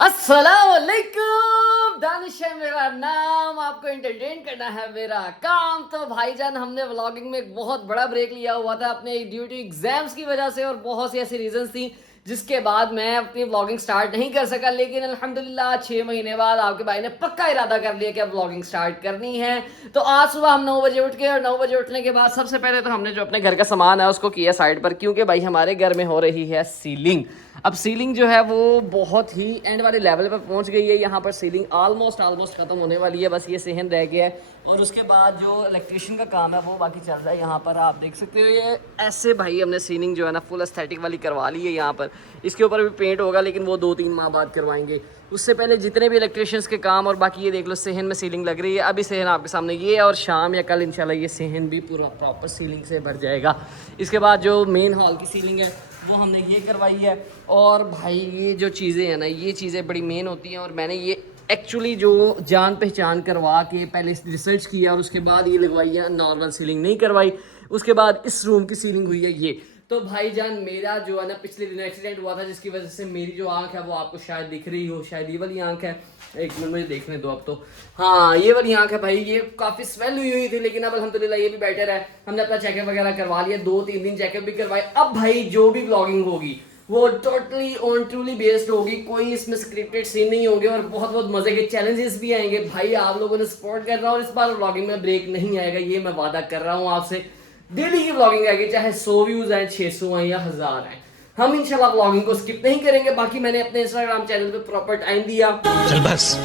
अस्सलाम वालेकुम। दानिश है मेरा नाम, आपको एंटरटेन करना है मेरा काम। तो भाईजान हमने व्लॉगिंग में एक बहुत बड़ा ब्रेक लिया हुआ था अपने ड्यू टू एग्जाम्स की वजह से, और बहुत सी ऐसी रीजंस थी जिसके बाद मैं अपनी व्लॉगिंग स्टार्ट नहीं कर सका। लेकिन अल्हम्दुलिल्लाह 6 महीने बाद आपके भाई ने पक्का इरादा कर लिया कि अब व्लॉगिंग स्टार्ट करनी है। तो आज सुबह हम 9 बजे उठ के, और 9 बजे उठने के बाद सबसे पहले तो हमने जो अपने घर का सामान है उसको किया साइड पर, क्योंकि भाई हमारे घर में हो रही है सीलिंग। अब सीलिंग जो है वो बहुत ही एंड वाले लेवल पर पहुंच गई है। यहाँ पर सीलिंग ऑलमोस्ट ख़त्म होने वाली है, बस ये सहन रह गया है। और उसके बाद जो इलेक्ट्रिशियन का काम है वो बाकी चल रहा है। यहाँ पर आप देख सकते हो ये ऐसे भाई हमने सीलिंग जो है ना फुल एस्थेटिक वाली करवा ली है। यहाँ पर इसके ऊपर भी पेंट होगा, लेकिन वो 2-3 माह बाद करवाएंगे। उससे पहले जितने भी इलेक्ट्रिशियंस के काम, और बाकी ये देख लो सहन में सीलिंग लग रही है। अभी सहन आपके सामने ये है, और शाम या कल इंशाल्लाह ये सहन भी पूरा प्रॉपर सीलिंग से भर जाएगा। इसके बाद जो मेन हॉल की सीलिंग है वो हमने ये करवाई है। और भाई ये जो चीज़ें हैं ना, ये चीज़ें बड़ी मेन होती हैं, और मैंने ये एक्चुअली जो जान पहचान करवा के पहले रिसर्च किया और उसके बाद ये लगवाई है। नॉर्मल सीलिंग नहीं करवाई। उसके बाद इस रूम की सीलिंग हुई है ये। तो भाईजान मेरा जो है ना पिछले दिन एक्सीडेंट हुआ था, जिसकी वजह से मेरी जो आंख है वो आपको शायद दिख रही हो, शायद ये वाली आंख है। एक मिनट मुझे देखने दो अब तो। हाँ ये वाली आंख है भाई, ये काफ़ी स्वेल हुई थी, लेकिन अब अल्हम्दुलिल्लाह ये भी बेटर है। हमने अपना चेकअप वगैरह करवा लिया, 2-3 दिन चेकअप भी करवाए। अब भाई जो भी ब्लॉगिंग होगी वो टोटली ऑन ट्रूली बेस्ड होगी, कोई इसमें स्क्रिप्टेड सीन नहीं होंगे, और बहुत बहुत मजे के चैलेंजेस भी आएंगे। भाई आप लोगों ने सपोर्ट कर रहा, और इस बार व्लॉगिंग में ब्रेक नहीं आएगा, ये मैं वादा कर रहा हूँ आपसे। डेली की व्लॉगिंग आएगी, चाहे 100 व्यूज आए, 600 आए या 1000 आए, हम इंशाल्लाह व्लॉगिंग को स्किप नहीं करेंगे। बाकी मैंने अपने इंस्टाग्राम चैनल पे प्रॉपर टाइम दिया। चल बस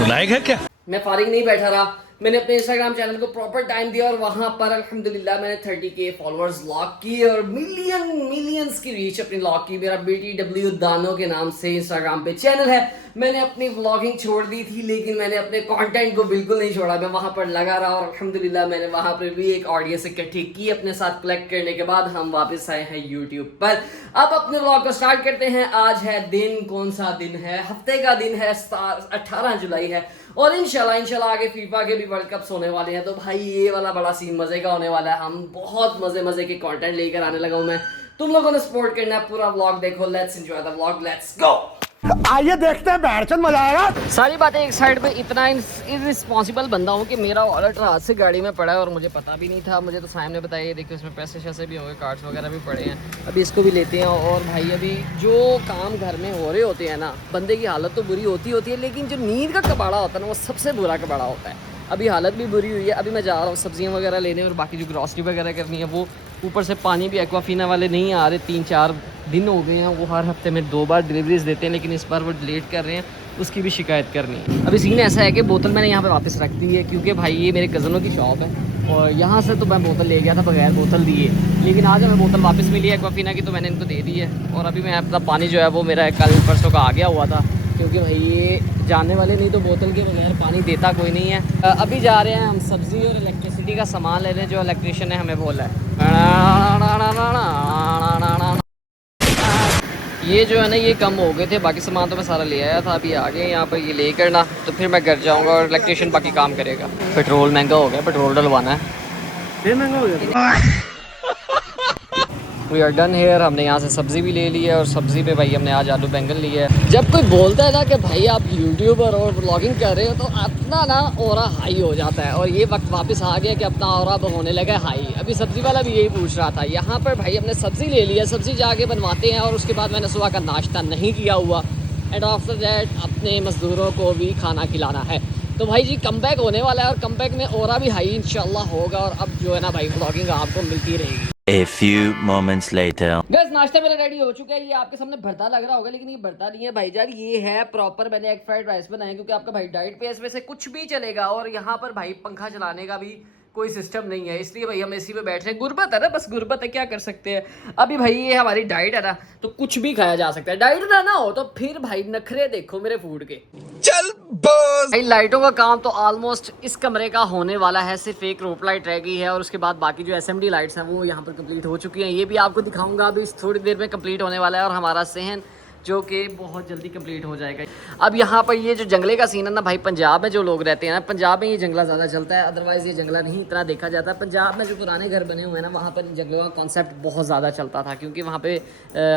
रुलाएगा क्या? मैं फारिग नहीं बैठा रहा, मैंने अपने इंस्टाग्राम चैनल को प्रॉपर टाइम दिया, और वहां पर अल्हम्दुलिल्लाह मैंने 30K फॉलोअर्स लॉक किए, और मिलियंस की रीच अपनी लॉक की। मेरा BTW दानो के नाम से इंस्टाग्राम पे चैनल है। मैंने अपनी व्लॉगिंग छोड़ दी थी, लेकिन मैंने अपने कंटेंट को बिल्कुल नहीं छोड़ा, मैं वहां पर लगा रहा, और अल्हम्दुलिल्लाह मैंने वहां पर भी एक ऑडियंस इकट्ठी की अपने साथ। कलेक्ट करने के बाद हम वापस आए हैं यूट्यूब पर। अब अपने व्लॉग को स्टार्ट करते हैं। आज है दिन, कौन सा दिन है? हफ्ते का दिन है, 18 जुलाई है, और इंशाल्लाह आगे फीफा के भी वर्ल्ड कप्स होने वाले हैं। तो भाई ये वाला बड़ा सीन मजे का होने वाला है। हम बहुत मजे के कंटेंट लेकर आने लगा हूं मैं। तुम लोगों ने सपोर्ट करना है, पूरा व्लॉग देखो। Let's enjoy the vlog, let's go. आइए देखते हैं, बैठचंद मजा आएगा। सारी बातें एक साइड पे, इतना इररिस्पॉन्सिबल बंदा हूँ कि मेरा वॉलेट रात से गाड़ी में पड़ा है और मुझे पता भी नहीं था। मुझे तो साइम ने बताया, ये देखो इसमें पैसे शैसे भी होंगे, कार्ड्स वगैरह भी पड़े हैं। अभी इसको भी लेते हैं। और भाई अभी जो काम घर में हो रहे होते हैं ना, बंदे की हालत तो बुरी होती है, लेकिन जो नींद का कबाड़ा होता है ना वो सबसे बुरा कबाड़ा होता है। अभी हालत भी बुरी हुई है। अभी मैं जा रहा हूँ सब्जियाँ वगैरह लेने, और बाकी जो ग्रॉसरी वगैरह करनी है वो। ऊपर से पानी भी एक्वाफीना वाले नहीं आ रहे, 3-4 दिन हो गए हैं। वो हर हफ्ते में 2 बार डिलीवरीज देते हैं, लेकिन इस बार वो लेट कर रहे हैं, उसकी भी शिकायत करनी है। अभी सीन ऐसा है कि बोतल मैंने यहाँ पे वापस रख दी है, क्योंकि भाई ये मेरे कज़नों की शॉप है, और यहाँ से तो मैं बोतल ले गया था बगैर बोतल दिए, लेकिन आज हमें बोतल वापस मिली है एक्वाफीना की, तो मैंने इनको दे दी है। और अभी मैं अपना पानी जो है वो मेरा कल परसों का आ गया हुआ था, क्योंकि भाई ये जानने वाले नहीं तो बोतल के बगैर पानी देता कोई नहीं है। अभी जा रहे हैं हम सब्ज़ी और इलेक्ट्रिसिटी का सामान लेने, जो इलेक्ट्रिशियन ने हमें बोला है। ये जो है ना ये कम हो गए थे, बाकी सामान तो मैं सारा ले आया था। अभी आ गए यहाँ पर ये ले करना, तो फिर मैं घर जाऊँगा और इलेक्ट्रिशियन बाकी काम करेगा। पेट्रोल महंगा हो गया, पेट्रोल डलवाना है, फिर महंगा हो गया। We are done here. हमने यहाँ से सब्ज़ी भी ले ली है, और सब्ज़ी पे भाई हमने आज आलू बैंगन लिए है। जब कोई बोलता है ना कि भाई आप यूट्यूबर और ब्लॉगिंग कर रहे हो, तो अपना ना ऑरा हाई हो जाता है, और ये वक्त वापस आ गया कि अपना ऑरा होने लगा हाई। अभी सब्ज़ी वाला भी यही पूछ रहा था। यहाँ पर भाई हमने सब्ज़ी ले ली है, सब्ज़ी जाके बनवाते हैं, और उसके बाद मैंने सुबह का नाश्ता नहीं किया हुआ, एंड आफ्टर दैट अपने मज़दूरों को भी खाना खिलाना है। तो भाई जी कम बैक होने वाला है, और कम बैक में ऑरा भी हाई इंशाल्लाह होगा। और अब जो है ना भाई ब्लॉगिंग आपको मिलती रहेगी। A few moments later. बस नाश्ता मेरा रेडी हो चुका है। ये आपके सामने भरता लग रहा होगा, लेकिन ये भरता नहीं है भाईजान, ये है प्रॉपर मैंने एग फ्राइड राइस बनाया, क्योंकि आपका भाई डाइट पे है, इसमें से कुछ भी चलेगा। और यहाँ पर भाई पंखा चलाने का भी कोई सिस्टम नहीं है, इसलिए भाई हम एसी पे बैठ रहे हैं। गुर्बत है ना, बस गुर्बत है, क्या कर सकते हैं। अभी भाई ये हमारी डाइट है ना, तो कुछ भी खाया जा सकता है। डाइट ना हो तो फिर भाई नखरे देखो मेरे फूड के। चल बस। भाई लाइटों का काम तो ऑलमोस्ट इस कमरे का होने वाला है, सिर्फ एक रोप लाइट रह गई है, और उसके बाद बाकी जो SMD लाइट्स हैं वो यहाँ पर कंप्लीट हो चुकी हैं। ये भी आपको दिखाऊंगा, अभी थोड़ी देर में कंप्लीट होने वाला है। और हमारा सहन जो कि बहुत जल्दी कंप्लीट हो जाएगा। अब यहाँ पर ये जो जंगले का सीन है ना भाई, पंजाब में जो लोग रहते हैं ना, पंजाब में ये जंगला ज़्यादा चलता है, अदरवाइज़ ये जंगला नहीं इतना देखा जाता। पंजाब में जो पुराने घर बने हुए हैं ना, वहाँ पर जंगलों का कॉन्सेप्ट बहुत ज़्यादा चलता था, क्योंकि वहाँ पे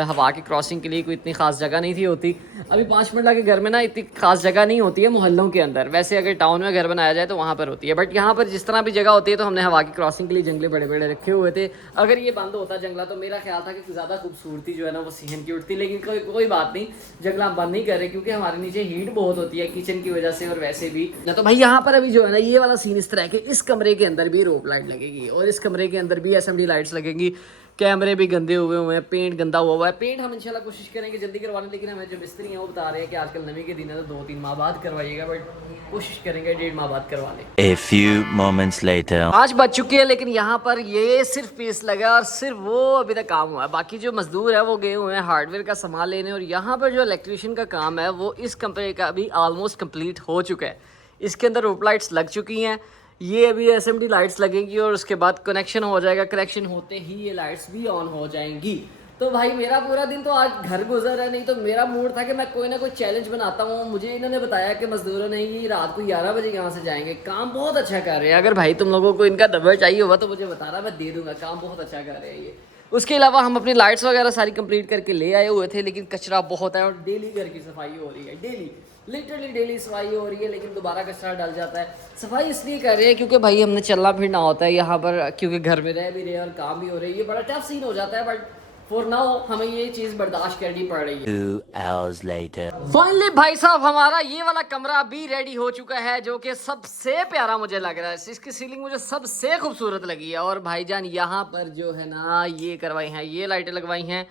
हवा की क्रॉसिंग के लिए कोई इतनी खास जगह नहीं थी होती। अभी 5 मंडला के घर में ना इतनी खास जगह नहीं होती है मोहल्लों के अंदर, वैसे अगर टाउन में घर बनाया जाए तो वहाँ पर होती है, बट यहाँ पर जिस तरह भी जगह होती है तो हमने हवा की क्रॉसिंग के लिए जंगले बड़े बड़े रखे हुए थे। अगर ये बंद होता जंगला तो मेरा ख्याल था कि ज़्यादा खूबसूरती जो है ना वो सीन की उठती, लेकिन कोई बात नहीं, जंगला हम बंद नहीं कर रहे क्योंकि हमारे नीचे हीट बहुत होती है किचन की वजह से और वैसे भी ना। तो भाई यहाँ पर अभी जो है ना ये वाला सीन इस तरह के, इस कमरे के अंदर भी रोप लाइट लगेगी और इस कमरे के अंदर भी एसएमडी लाइट्स लगेंगी। कैमरे भी गंदे हुए हैं, पेंट गंदा हुआ है। पेंट हम इंशाल्लाह कोशिश करेंगे जल्दी करवाने, लेकिन हमें जो मिस्त्री हैं वो बता रहे हैं कि आजकल नवी के दिन है तो 2-3 माह बाद करवाइएगा, बट कोशिश करेंगे 1.5 माह बाद करवा लें। A few moments later. 5 बज चुके हैं, लेकिन यहाँ पर ये सिर्फ पीस लगा और सिर्फ वो अभी तक काम हुआ है। बाकी जो मजदूर है वो गए हुए हैं हार्डवेयर का सामान लेने, और यहाँ पर जो इलेक्ट्रिशियन का काम है वो इस कमरे का भी ऑलमोस्ट कंप्लीट हो चुका है। इसके अंदर रोप लाइट्स लग चुकी हैं, ये अभी एसएमडी लाइट्स लगेंगी और उसके बाद कनेक्शन हो जाएगा। कनेक्शन होते ही ये लाइट्स भी ऑन हो जाएंगी। तो भाई मेरा पूरा दिन तो आज घर गुजर है, नहीं तो मेरा मूड था कि मैं कोई ना कोई चैलेंज बनाता हूँ। मुझे इन्होंने बताया कि मजदूरों ने ये रात को 11 बजे यहाँ से जाएंगे, काम बहुत अच्छा कर रहे हैं। अगर भाई तुम लोगों को इनका नंबर चाहिए होगा तो मुझे बताना, मैं दे दूंगा, काम बहुत अच्छा कर रहे हैं ये। उसके अलावा हम अपनी लाइट्स वगैरह सारी कंप्लीट करके ले आए हुए थे, लेकिन कचरा बहुत है और डेली घर की सफाई हो रही है, डेली लिटरली डेली सफाई हो रही है, लेकिन दोबारा कचरा डल जाता है। सफाई इसलिए कर रहे हैं क्योंकि भाई हमने चलना फिरना होता है यहाँ पर, क्योंकि घर में रह भी रहे हैं और काम भी हो रही है। ये बड़ा टफ सीन हो जाता है, बट फॉर नाउ हमें ये चीज़ बर्दाश्त करनी पड़ रही है। 2 hours later. फाइनली भाई साहब हमारा ये वाला कमरा भी रेडी हो चुका है, जो कि सबसे प्यारा मुझे लग रहा है। इसकी सीलिंग मुझे सबसे खूबसूरत लगी है। और भाईजान यहाँ पर जो है ना ये करवाई हैं, ये लाइटें लगवाई हैं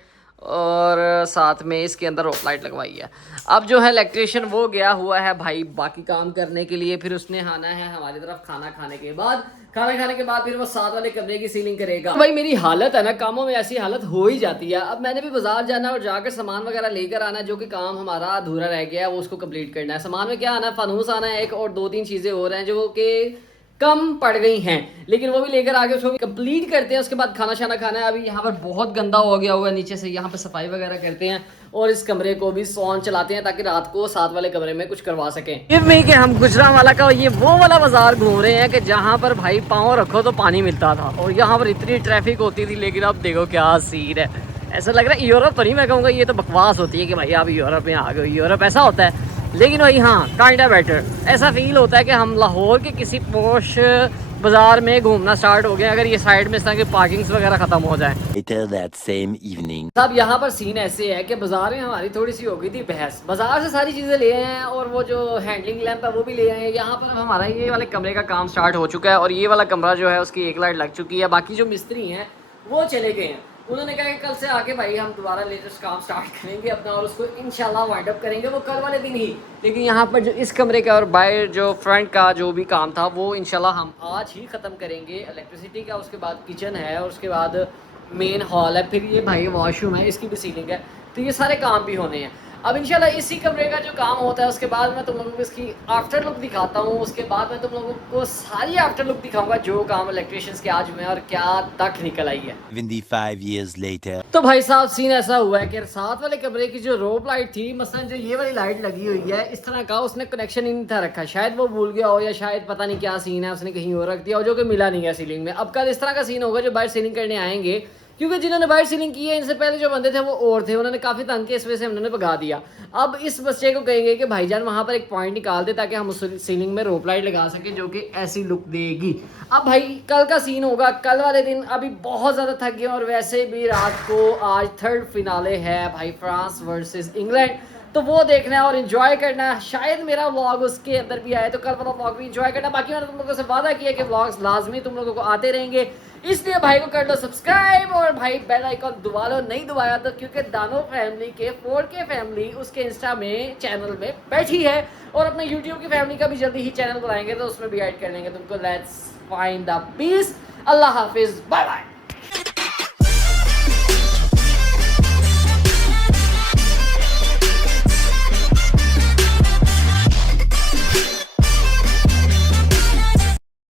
और साथ में इसके अंदर रोप लाइट लगवाई है। अब जो है इलेक्ट्रिशियन वो गया हुआ है भाई बाकी काम करने के लिए, फिर उसने आना है हमारी तरफ खाना खाने के बाद। खाना खाने के बाद फिर वो साथ वाले कमरे की सीलिंग करेगा। भाई मेरी हालत है ना, कामों में ऐसी हालत हो ही जाती है। अब मैंने भी बाजार जाना और जाकर सामान वगैरह लेकर आना, जो कि काम हमारा अधूरा रह गया है, वो उसको कंप्लीट करना है। सामान में क्या आना है, फानूस आना है एक, और 2-3 चीज़ें और हैं जो कि कम पड़ गई हैं, लेकिन वो भी लेकर आगे उसको भी कंप्लीट करते हैं। उसके बाद खाना शाना खाना है। अभी यहाँ पर बहुत गंदा हो गया हुआ है नीचे से, यहाँ पर सफाई वगैरह करते हैं और इस कमरे को भी सॉन चलाते हैं ताकि रात को साथ वाले कमरे में कुछ करवा सकें। गिव मी कि हम गुजरांवाला का ये वो वाला बाजार घूम रहे हैं कि जहाँ पर भाई पाँव रखो तो पानी मिलता था, और यहाँ पर इतनी ट्रैफिक होती थी, लेकिन अब देखो क्या सीन है। ऐसा लग रहा है यूरोप तो नहीं, मैं कहूँगा ये तो बकवास होती है कि भाई आप यूरोप में आ गए, यूरोप ऐसा होता है। लेकिन भाई हाँ, काइंड ऑफ बेटर, ऐसा फील होता है कि हम लाहौर के किसी पोश बाजार में घूमना स्टार्ट हो गए, अगर ये साइड में इस तरह की पार्किंग्स वगैरह खत्म हो जाए। Later that same evening. अब यहाँ पर सीन ऐसे है कि बाजार में हमारी थोड़ी सी हो गई थी बहस। बाजार से सारी चीज़ें ले आए हैं और वो जो हैंडलिंग लैंप है वो भी ले आए हैं। यहाँ पर हमारा ये वाले कमरे का काम स्टार्ट हो चुका है और ये वाला कमरा जो है उसकी एक लाइट लग चुकी है। बाकी जो मिस्त्री हैं वो चले गए हैं, उन्होंने कहा कि कल से आके भाई हम दोबारा लेटेस्ट काम स्टार्ट करेंगे अपना और उसको इंशाल्लाह वाइंड अप करेंगे वो कल वाले दिन ही। लेकिन यहाँ पर जो इस कमरे का और बाहर जो फ्रंट का जो भी काम था वो इंशाल्लाह हम आज ही ख़त्म करेंगे। इलेक्ट्रिसिटी का, उसके बाद किचन है और उसके बाद मेन हॉल है, फिर ये भाई वॉशरूम है, इसकी भी सीलिंग है, तो ये सारे काम भी होने हैं। अब इंशाल्लाह इसी कमरे का जो काम होता है उसके बाद मैं तुम लोगों को इसकी आफ्टर लुक दिखाता हूँ। उसके बाद मैं तुम लोगों को सारी आफ्टर लुक दिखाऊंगा जो काम इलेक्ट्रिशियंस के आज हुए हैं और क्या तक निकल आई है। 75 years later. तो भाई साहब सीन ऐसा हुआ है कि साथ वाले कमरे की जो रोप लाइट थी, मसलन जो ये वाली लाइट लगी हुई है इस तरह का, उसने कनेक्शन ही नहीं था रखा, शायद वो भूल गया हो या शायद पता नहीं क्या सीन है, उसने कहीं और रख दिया और जो कि मिला नहीं है सीलिंग में। अब कल इस तरह का सीन होगा जो बाहर सीलिंग करने आएंगे, क्योंकि जिन्होंने बाहर सीलिंग की है इनसे पहले जो बंदे थे वो और थे, उन्होंने काफ़ी तंग किया, इस वजह से उन्होंने भगा दिया। अब इस बच्चे को कहेंगे कि भाईजान वहाँ पर एक पॉइंट निकाल दे ताकि हम उस सीलिंग में रोप लाइट लगा सकें जो कि ऐसी लुक देगी। अब भाई कल का सीन होगा, कल वाले दिन अभी बहुत ज़्यादा थक गए और वैसे भी रात को आज 3rd फिनाले है भाई, फ्रांस वर्सेस इंग्लैंड, तो वो देखना है और इन्जॉय करना है। शायद मेरा व्लॉग उसके अंदर भी आए तो कल वाला व्लॉग भी इन्जॉय करना। बाकी मैंने तुम लोगों से वादा किया कि व्लॉग्स लाजमी तुम लोगों को आते रहेंगे, इसलिए भाई को कर लो सब्सक्राइब और भाई बेल आइकन दबा लो। नहीं दबाया तो क्योंकि दानो फैमिली के 4K फैमिली उसके इंस्टा में चैनल में बैठी है और अपने यूट्यूब की फैमिली का भी जल्दी ही चैनल बनाएंगे तो उसमें भी ऐड कर लेंगे तुमको। Let's find the peace. अल्लाह हाफिज, बाय बाय।